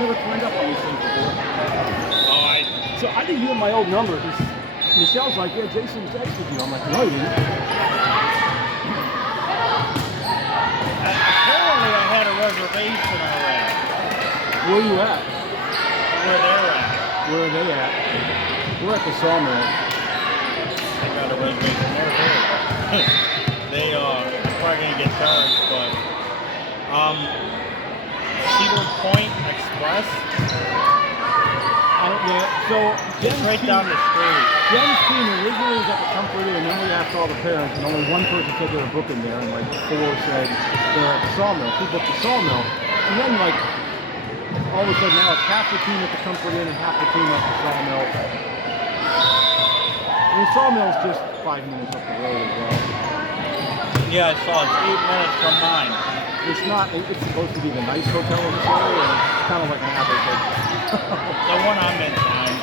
never turned up on these things before. Oh, So I didn't give him my old number. Michelle's like, yeah, Jason texted you. I'm like, no, you didn't. Apparently I had a reservation already. Where are you at? Where they're at. Where are they at? We're at the Sawmill. I got a reservation there too. They I'm probably gonna get charged, but Cedar Point Express. So It's right down the street. Jen's team originally was at the Comfort Inn, and then we asked all the parents, and only one person said they were booking there, and like 4 said they're at the Sawmill. She booked the Sawmill, and then like all of a sudden now it's half the team at the Comfort Inn and half the team at the Sawmill. And the Sawmill's just 5 minutes up the road as well. Yeah, I saw it's 8 minutes from mine. It's not. It's supposed to be the nice hotel in this area, and it's kind of like an average hotel. The one I'm in, fine.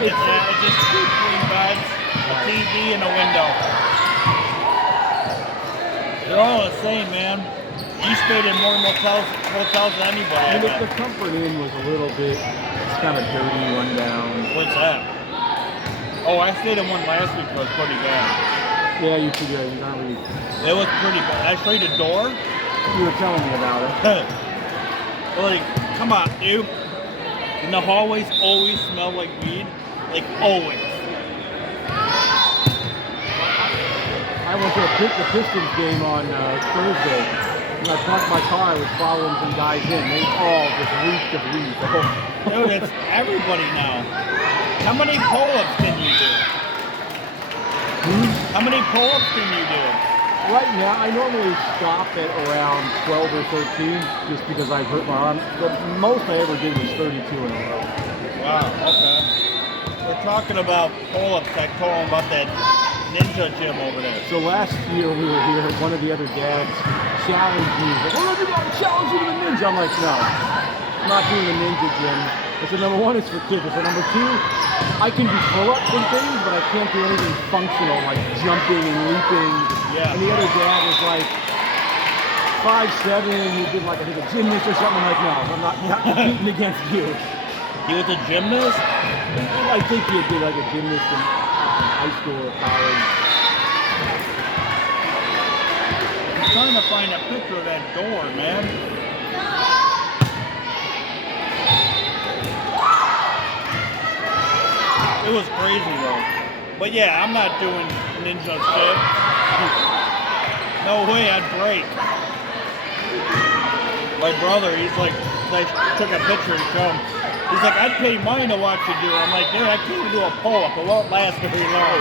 It's just 2 queen beds, a TV, and a window. They're all the same, man. You stayed in more motels than anybody. I mean, the Comfort Inn was a little bit. It's kind of dirty, run down. What's that? Oh, I stayed in one last week. It was pretty bad. Yeah, you figure you don't really. It was pretty bad. I showed the door. You were telling me about it. Like, come on, dude. And the hallways always smell like weed. Like, always. I went to the Pistons game on Thursday. When I parked my car, I was following some guys in. They all just reeked of weed. Dude, it's everybody now. How many pull-ups can you do? How many pull-ups can you do? Right now, I normally stop at around 12 or 13 just because I've hurt my arm. The most I ever did was 32 in a row. Wow, okay. We're talking about pull-ups. I told them about that ninja gym over there. So last year we were here, one of the other dads challenged me. He's like, well, let me go challenge you to the ninja. I'm like, no, I'm not doing the ninja gym. I said, number 1, it's for kids. I said, number 2, I can do pull-ups and things, but I can't do anything functional like jumping and leaping. Yeah. And the other dad was like 5'7", he did like, I think a gymnast or something. I'm like, no, I'm not competing against you. He was a gymnast? I think he did like a gymnast in high school or college. I'm trying to find a picture of that door, man. It was crazy though. But yeah, I'm not doing ninja shit. No way, I'd break. My brother, he's like, I took a picture and showed him. He's like, I'd pay money to watch you do it. I'm like, dude, I can't even do a pull-up. It won't last very long.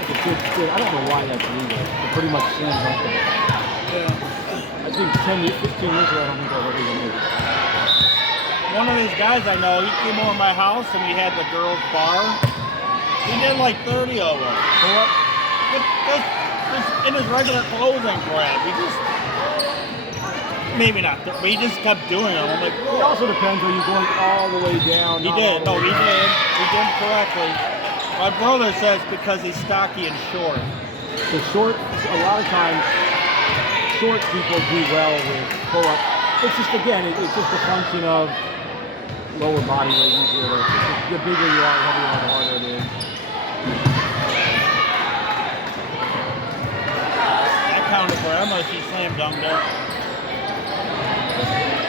I don't know why that's legal. It pretty much slams off of it. Yeah. I think 10 years, 15 years ago, I don't think that was even legal. One of these guys I know, he came over to my house and we had the girls' bar. He did like 30 of them. Just in his regular clothing crap. He just, maybe not, but he just kept doing them. I'm like, It also depends, are you going all the way down? he did. No, he did. He did correctly. My brother says because he's stocky and short. So short, a lot of times, short people do well with pull-up. It's just, again, it's just a function of lower body weight usually. The bigger you are, the heavier you are, the harder it is. I counted for Emma, she slam dunked her.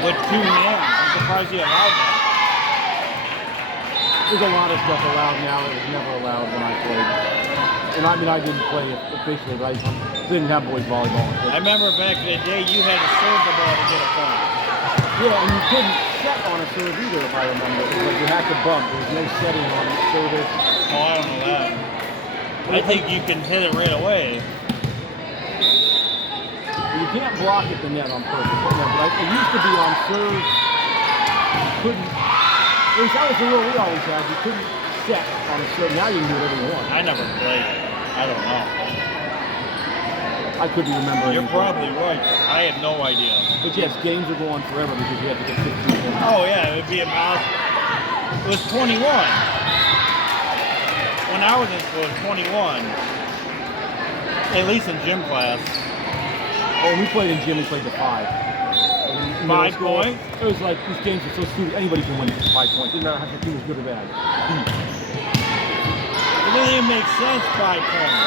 With 2 hands. I'm surprised he allowed that. There's a lot of stuff allowed now that was never allowed when I played. And I mean, I didn't play officially, but I didn't have boys volleyball. I remember back in the day, you had to serve the ball to get a point. Yeah, and you couldn't set on a serve either, if I remember. Like you had to bump. There was no setting on the service. Oh, I don't know that. I think you can hit it right away. You can't block at the net on purpose. But it used to be on serve. You couldn't. At least that was the rule we always had. You couldn't set on a serve. Now you can do whatever you want. I never played. I don't know. I couldn't remember. You're probably right. I had no idea. But yes, games are going forever because you have to get 15 points. Oh yeah, it would be impossible. It was 21. When I was in school, it was 21. At least in gym class. Oh, when we played in gym, we played to 5. in middle 5 school. points? It was like these games are so stupid. Anybody can win 5 points. Didn't matter if the team was good or bad. It doesn't even make sense, 5 points.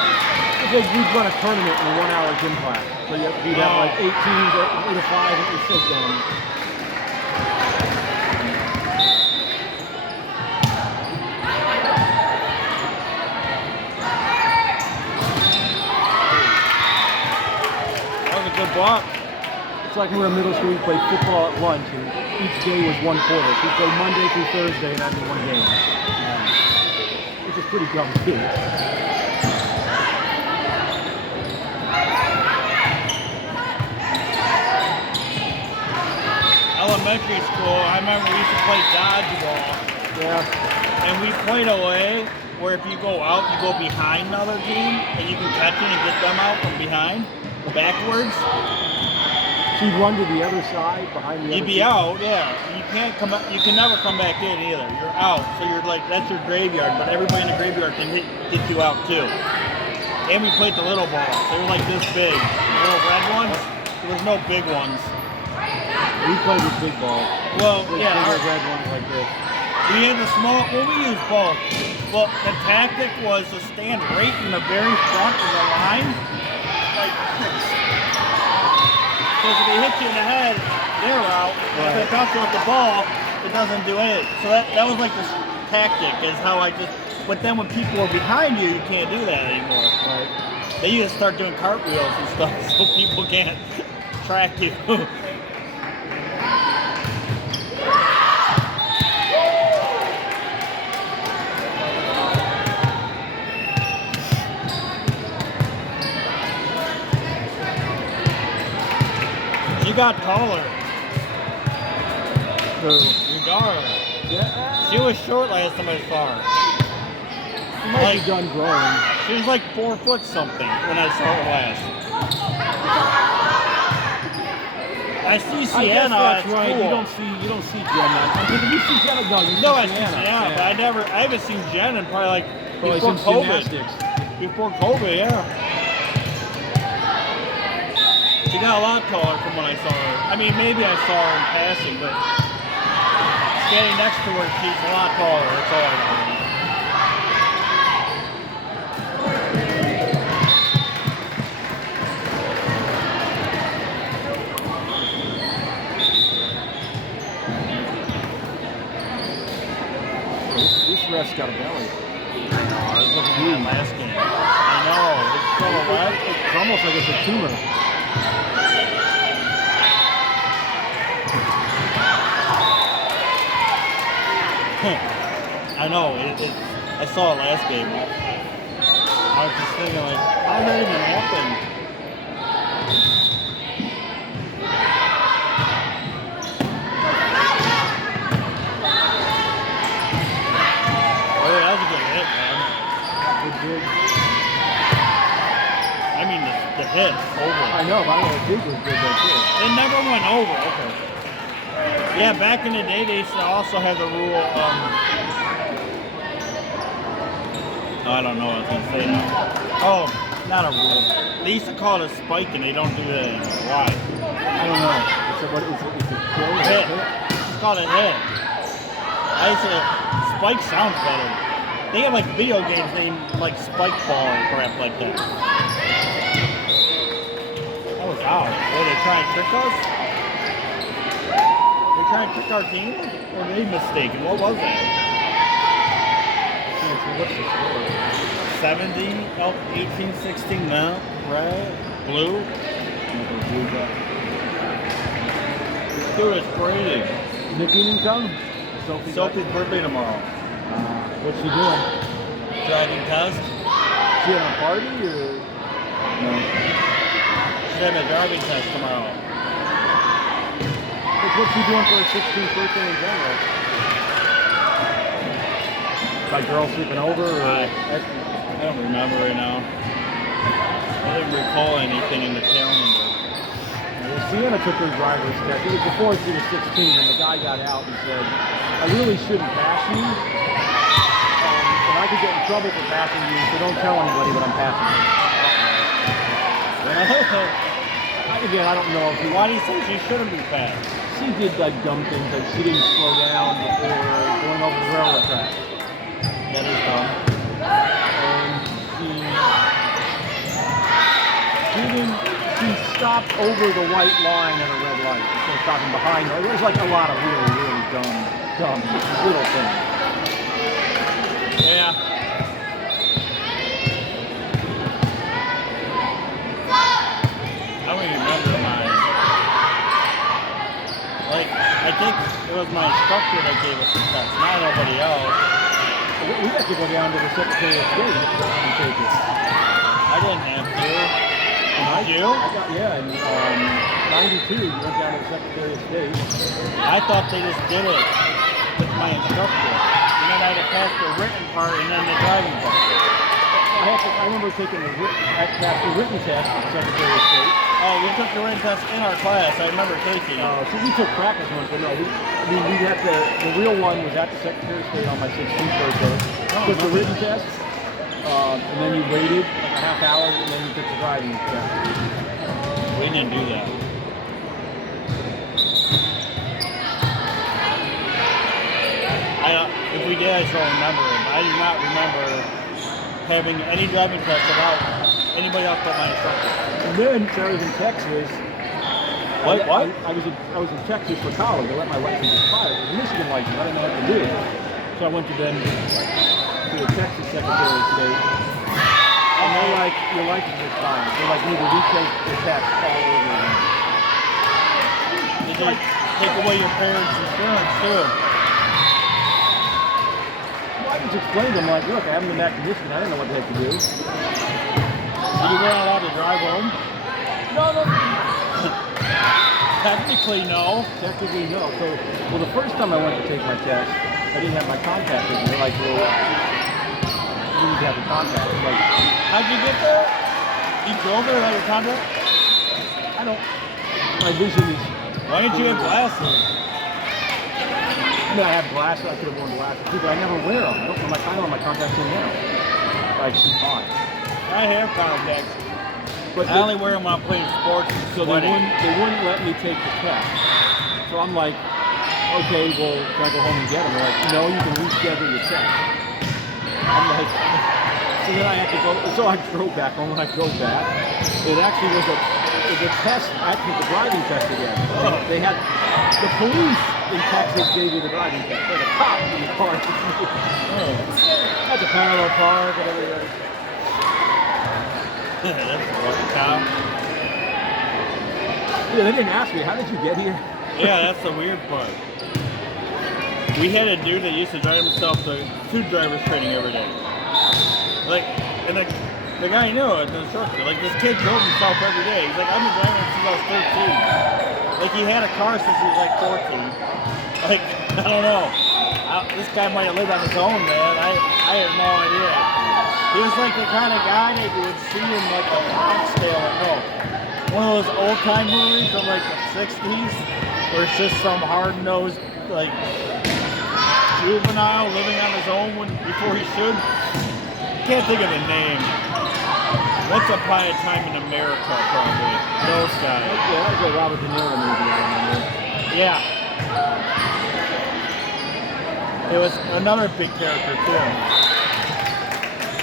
Because we'd run a tournament in a 1 hour gym class. So you'd have like 8 teams, 8 to 5, it was so dumb. That was a good block. It's like when we were in middle school, we played football at lunch, and each day was one quarter. So we played Monday through Thursday, and that'd be one game. Which is pretty dumb, too. Elementary school, I remember we used to play dodgeball, Yeah. and we played a way where if you go out, you go behind the other team, and you can catch it and get them out from behind, backwards. So you'd run to the other side, behind the other You'd be team. out, yeah. You can't come up, you can never come back in either. You're out, so you're like, that's your graveyard, but everybody in the graveyard can get you out too. And we played the little balls. They were like this big. The little red ones, there was no big ones. We played with big ball. Well, Big, yeah, bigger red ones like this. we had the small, well, we used both. Well, the tactic was to stand right in the very front of the line, like this. Because if they hit you in the head, they're out. If they bounce you off the ball, it doesn't do anything. So that was like this tactic, is how I just, but then when people are behind you, you can't do that anymore. Right. They used to start doing cartwheels and stuff so people can't track you. She got taller. So, Your daughter. yeah. She was short last time I saw her. She might be done growing. She was like 4 foot something when I saw her last. I see I guess Sienna that's at right. school. You don't see Jenna. I'm thinking you see Jenna. No, you see No, I see Sienna. Sienna, but I haven't seen Jen in probably like Probably before some COVID. gymnastics. Before COVID, yeah. She got a lot taller from when I saw her. I mean, maybe I saw her in passing, but standing next to her, she's a lot taller. That's all I know. This ref's got a belly. I was looking at that last game. I know. It's still a wet. It's almost like it's a tumor. I know. I saw it last game. I was just thinking, like, how did that even happen? Oh, yeah, that was a good hit, man. It did. I mean, the hit over. I know, but I don't know. The dig was good though too. It never went over. Okay. Yeah, back in the day, they used to also have the rule. I don't know what I was gonna say now. Oh, not a rule. They used to call it a spike, and they don't do that anymore. Why? I don't know. It's a kill. or a Hit. It's called a hit. I used to. Spike sounds better. They have like video games named like Spike Ball or crap like that. That was out. Were they trying to trick us? They trying to trick our team? Or were they mistaken? What was that? What's the score? 70, 18, 16 now, red, blue. Dude, it's crazy. Nikki didn't come. Sophie's birthday tomorrow. What's she doing? Driving test. She having a party or? No. She's having a driving test tomorrow. What's she doing for her 16th birthday in general? Like girls sleeping over or? I don't remember right now. I didn't recall anything in the calendar. Sienna took her driver's test. It was before she was 16, and the guy got out and said, I really shouldn't pass you. And I could get in trouble for passing you, so don't tell anybody that I'm passing you. Again, I don't know if Why do you think she shouldn't be fast? she did like dumb things, like she didn't slow down before going over the railroad track. That is dumb. And she stopped over the white line at a red light instead of stopping behind her. There's like a lot of really dumb little things. Yeah. I don't even remember mine. Like, I think it was my instructor that gave us the test, not nobody else. We have to go down to the Secretary of State and take it. I didn't have to. And Did you? I got, yeah, in 92, we went down to the Secretary of State. I thought they just did it with my instructor. And then I had to pass the written part and then the driving part. I remember taking the written test at the Secretary of State. Oh, we took the written test in our class. I remember taking it. So we took practice ones, but no, we had the real one was at the Secretary of State on my 16th birthday. Took the written test, and then you waited like a half hour, and then you took the driving test. We didn't do that. If we did, I just don't remember it. I do not remember having any driving test without anybody else but my instructor. And then so I was in Texas. What? I was in Texas for college. I let my license expire. It was a Michigan license. I didn't know what to do. So I went to the Texas Secretary of State. And they're like, your license is expired. They're like, you need to retake the test all over again. They just take away your parents' insurance too. Well, I just explained to them, like, look, I haven't been back to Michigan. I didn't know what the heck to do. You weren't allowed to drive home? No. Technically, no. Technically, no. So, well, the first time I went to take my test, I didn't have my contact with me. They're like, well, you need to have the contact. I'm like, How'd you get there? You drove there without your contact? I don't. My vision is. Why didn't you have glasses? I mean, I have glasses. I could have worn glasses too, but I never wear them. I don't put my I don't have my contacts in now. I see fine. I have contacts. But I only wear them when I'm playing sports and so sweating. they wouldn't let me take the test. So I'm like, okay, well, can I go home and get them? They're like, no, you can reschedule your test. I'm like, so then I had to go. So I drove back home. When I drove back, it actually was a test, actually the driving test again. Oh. They had the police in Texas gave you the driving test. They had a cop in the car. Oh. That's a parallel park, whatever. That's a lucky cow. Yeah, they didn't ask me, how did you get here? Yeah, that's the weird part. We had a dude that used to drive himself to food driver's training every day. Like, and the guy knew it, the instructor. Like, this kid drove himself every day. He's like, I've been driving since I was 13. Like, he had a car since he was like 14. Like, I don't know. This guy might have lived on his own, man. I have no idea. He was like the kind of guy that you would see in like the Foxtail, one of those old time movies from like the 60s, where it's just some hard-nosed, like, juvenile living on his own before he should. Can't think of the name. Once Upon a Time in America, probably. Those guys. Yeah, that was a Robert De Niro movie, I remember. Yeah. It was another big character too.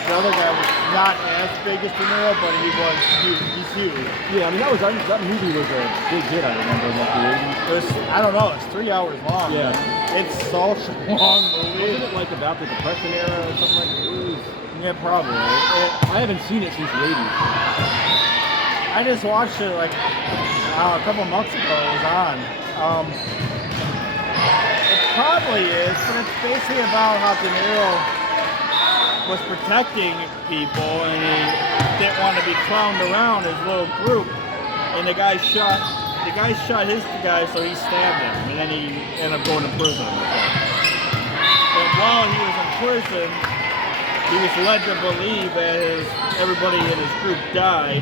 The other guy was not as big as De Niro, but he was huge. He's huge. Yeah, I mean, that movie was a big hit, I remember, in like the 80s. It was, I don't know, it's 3 hours long. Yeah. It's such a long movie. Wasn't it like about the Depression era or something like that? It was, Yeah, probably. I haven't seen it since the 80s. I just watched it like a couple months ago. It was on. It probably is, but it's basically about how De Niro was protecting people and he didn't want to be clowned around his little group. And the guy shot his guy, so he stabbed him, and then he ended up going to prison. But while he was in prison, he was led to believe that everybody in his group died,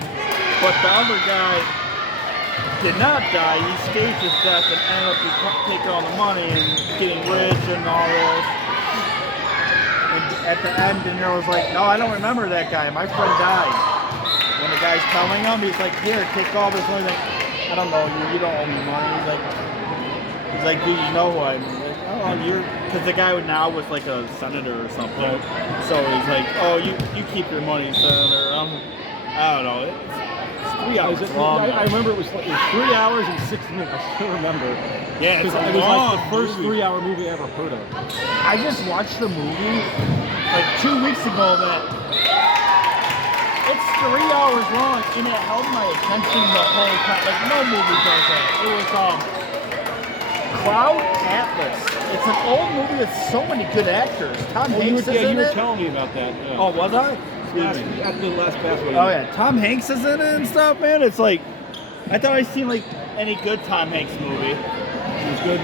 but the other guy did not die. He staged his death and ended up taking all the money and getting rich and all this. And at the end, De Niro was like, no, I don't remember that guy. My friend died. When the guy's telling him, he's like, here, take all this money. I don't know, you don't owe me money. He's like, do you know who I am? Like, oh, because the guy now was like a senator or something. So he's like, oh, you keep your money, senator. I don't know. It's 3 hours long. I remember it was 3 hours and 6 minutes. I still remember. Yeah, it's it was like the first 3-hour movie I ever heard of. I just watched the movie like 2 weeks ago that it's 3 hours long and it held my attention the whole time. Like no movie does that. It was Cloud Atlas. It's an old movie with so many good actors. Tom Hanks is in you were it. telling me about that. Yeah. Oh, was I? At the last basketball. Oh yeah, Tom Hanks is in it and stuff, man. It's like I thought I seen like any good Tom Hanks movie. It was good.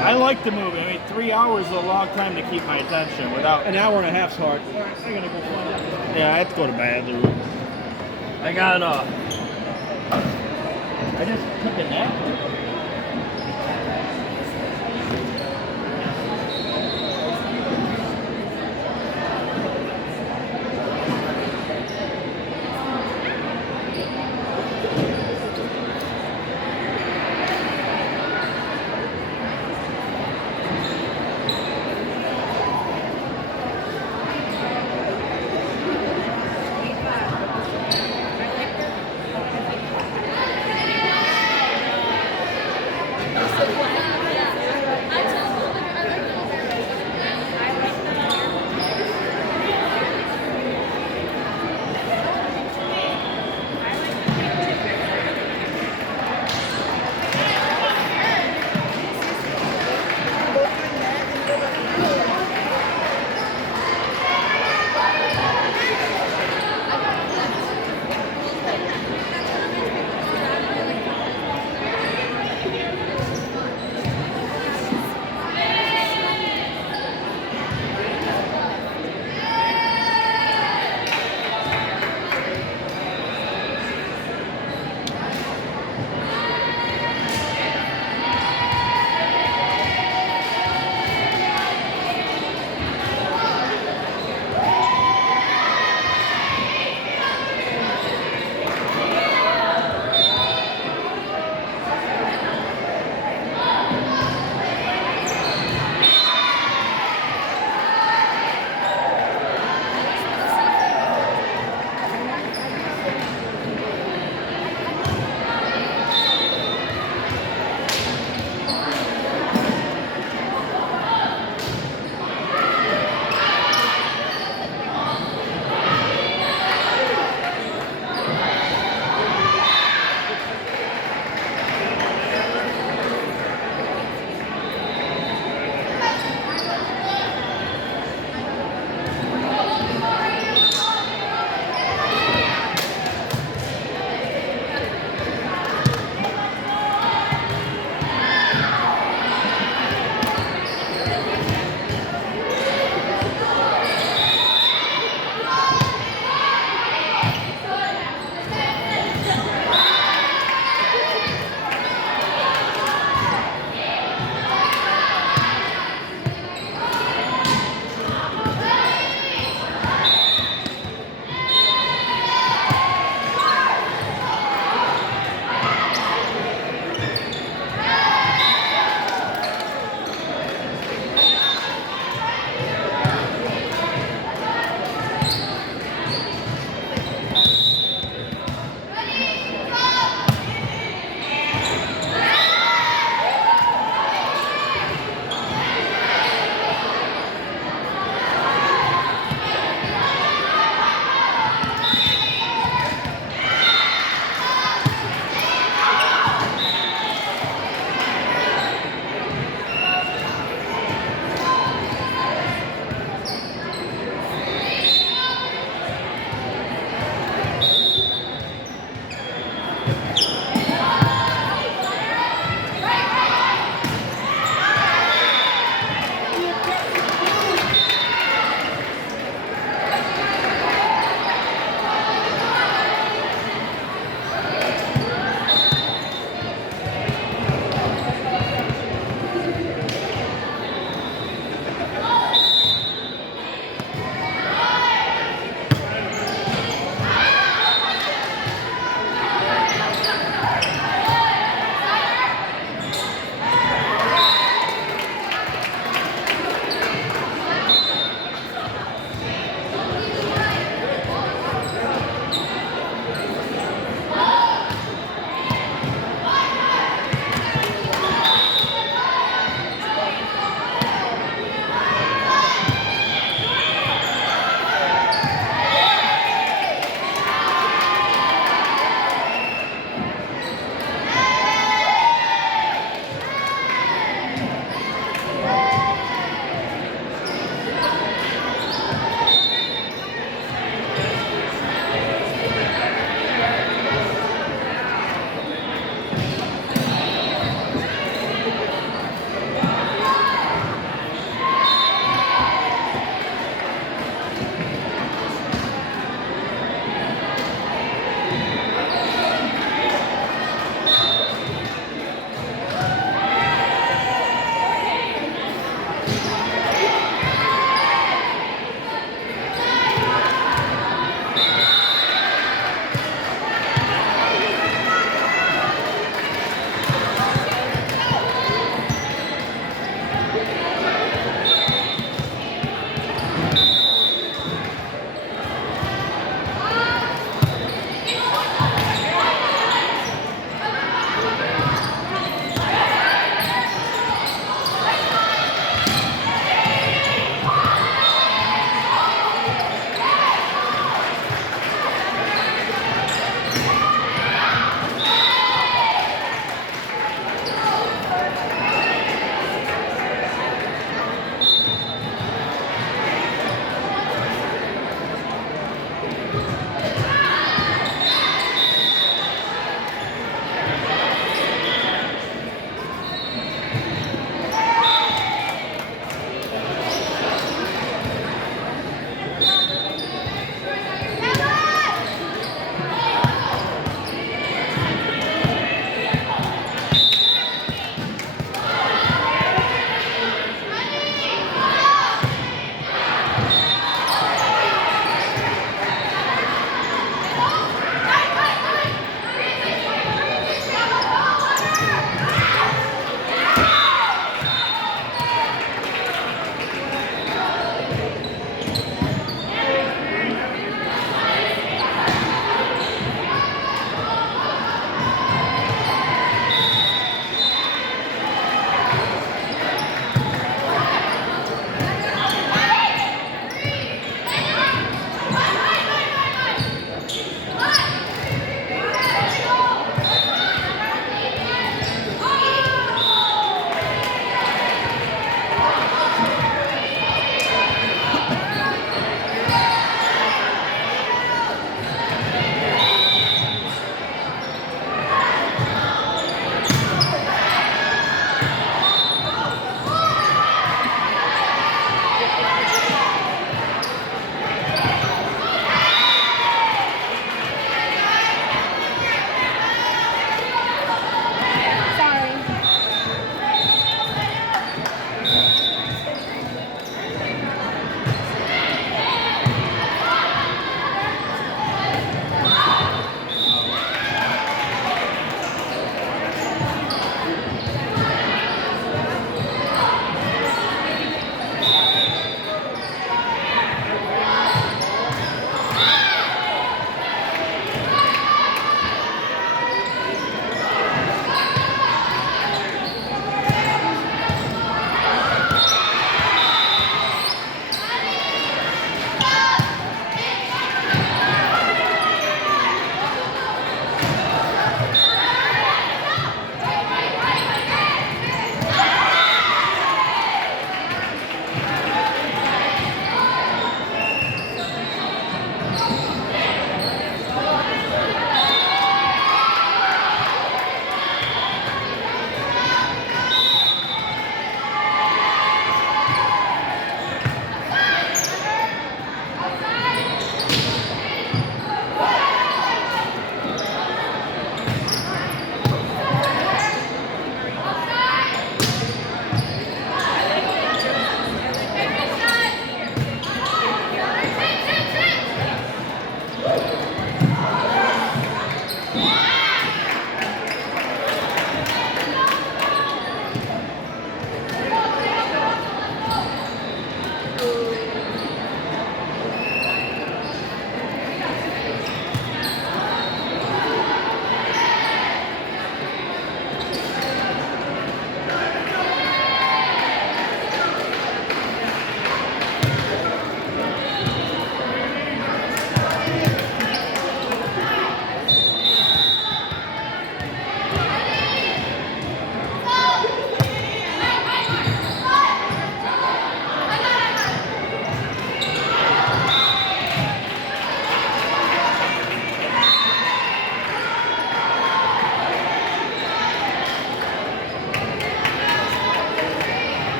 I liked the movie. I mean, 3 hours is a long time to keep my attention without. An hour and a half's hard. All right, I gotta go find out. Yeah, I have to go to bed, dude. I got I just took a nap.